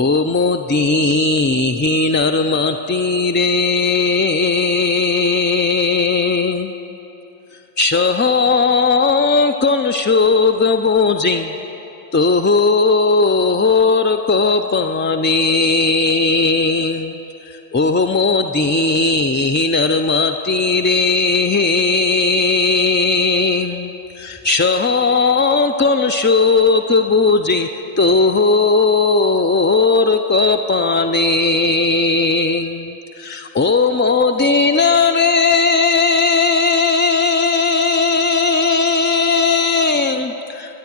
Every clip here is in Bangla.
ও মদিনার মাটি রে। সকল সুখ বুঝি তোহর কপালে। ও মদিনার মাটি রে। সকল সুখ বুঝি তোহর কপালে ও মদিনারে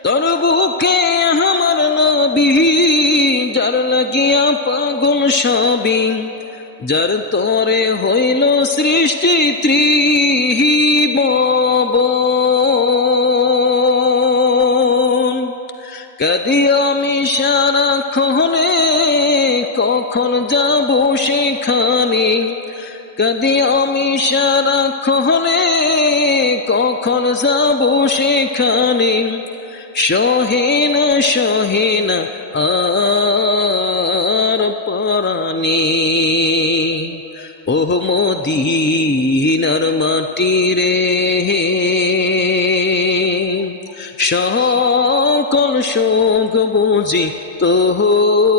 তোর বুকে আমার নবী, যার লাগিয়া পাগল সবই, যার তরে হইল সৃষ্টি ত্রিভুবন কখন যাব সেখানে? কদি আমি সারা সারাক্ষণে, কখন যাব সেখানে? সহেন সহেন আর পরাণী। ওহ মদিনার মাটি রে। সকল শোক বুঝি তোহর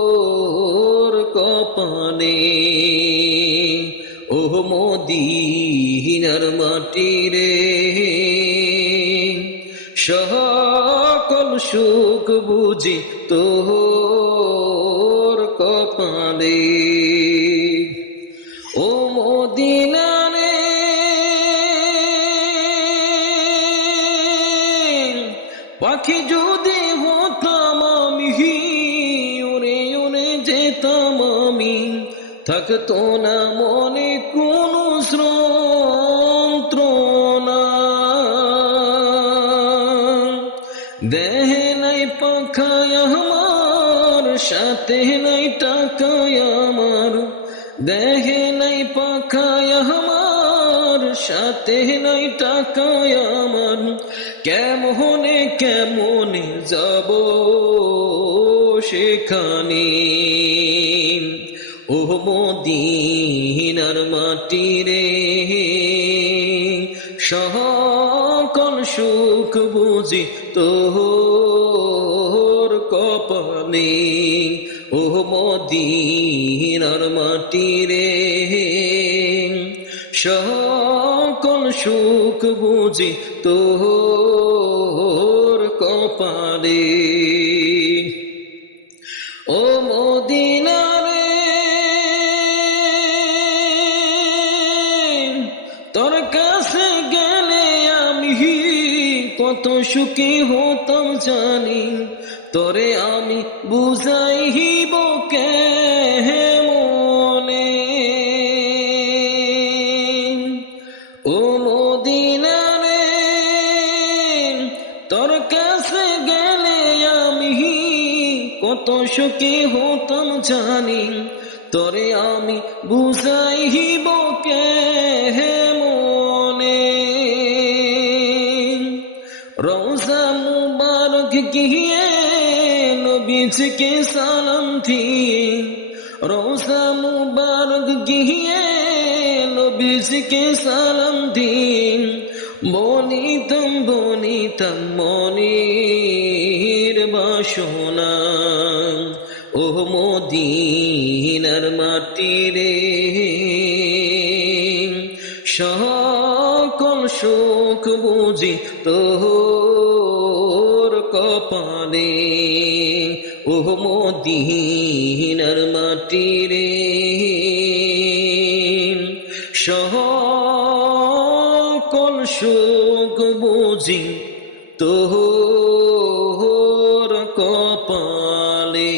কপালে ওহ মদিনার মাটি রে সকল সুখ বুঝি তোহর কপালে। ও মদিনারে পাখি যদি থাকতো না মনে কোনো শ্রন্ত্রণা দেহে নাই পাখায় আমার, সাথে নাই টাকায় আমার। দেহে নাই পাখায় আমার, সাথে নাই টাকায় আমার। কেমনে কেমনে যাব সেখানে? ও মদিনার মাটি রে। সকল সুখ বুঝি তোর কপালে। ও মদিনার মাটি রে। সকল সুখ বুঝি তোর কপালে। ও মদিনারে কত সুখী হতাম জানি, তোরে আমি বুঝাইব কে মনে ও মদিনারে, তোর কাছে গেলে আমি কত সুখী হতাম জানি, তোরে আমি বুঝাইব কে গিয়ে নবীজকে সালাম দিয়ে রোজা মুবারক গিয়ে নবীজকে সালাম দিয়ে বনিতম বনিতম মনির বাসনা ও মদিনার মাটি রে সকল সুখ বুঝি তোর কপালে ওহ মদিনার মাটি রে সকল সুখ বুঝি তোহ কপালে।